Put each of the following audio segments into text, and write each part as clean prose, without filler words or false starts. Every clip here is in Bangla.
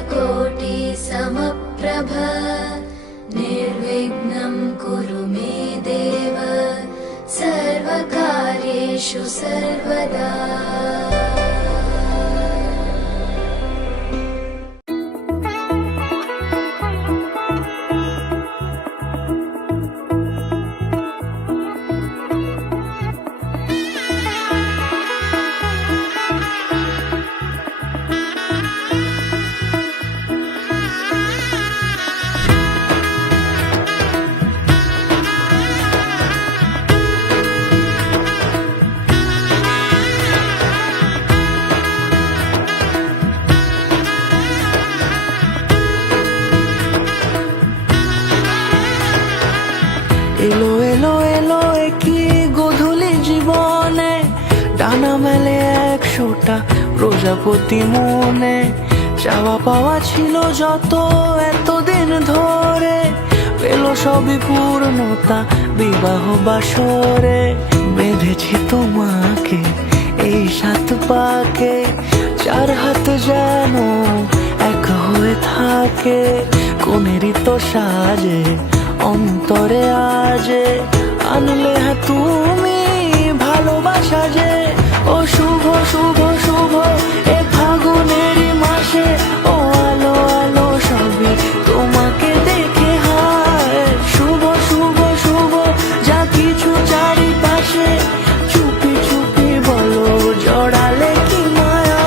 सूर्यकोटि समप्रभ निर्विघ्नं कुरु मे देव सर्वकार्येषु सर्वदा। এলো এলো এলো কি গধূলি জীবনে, ডানা মেলে 100টা প্রজাপতি মনে। চাওয়া পাওয়া ছিল যত এতদিন ধরে, পেল সবই পূর্ণতা বিবাহ বাসরে। বেঁধেছি তোমাকে এই 7 পাকে, 4 হাত যেন এক হয়ে থাকে। কোনেরই তো সাজে অন্তরে আজে, আনলে হ্যাঁ তুমি ভালোবাসা যে। ও শুভ শুভ শুভ এ ফাগুনেরই মাসে, ও আলো আলো সবই তোমাকে দেখে হায়। শুভ শুভ শুভ যা কিছু চারিপাশে, চুপি চুপি বলো জড়ালে কি মায়া।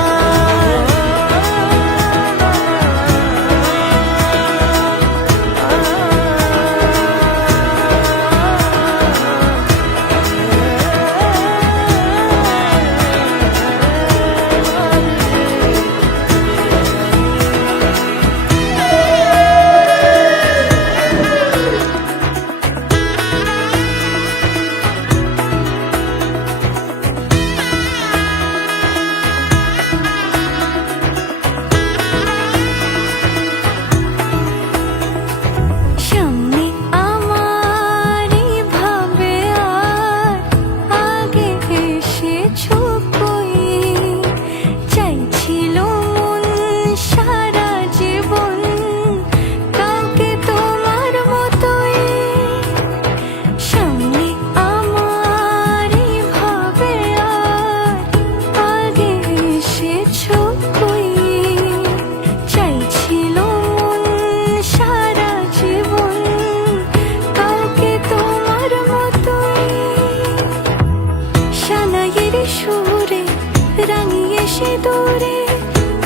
দূরে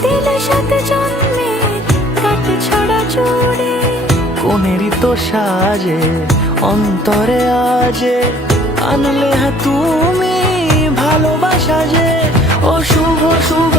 দিলে 7 জন্মে কাট ছড়া জোড়ে। কোনেরই তো সাজে অন্তরে আজে, আনলে হ্যাঁ তুমি ভালোবাসা যে। ও শুভ শুভ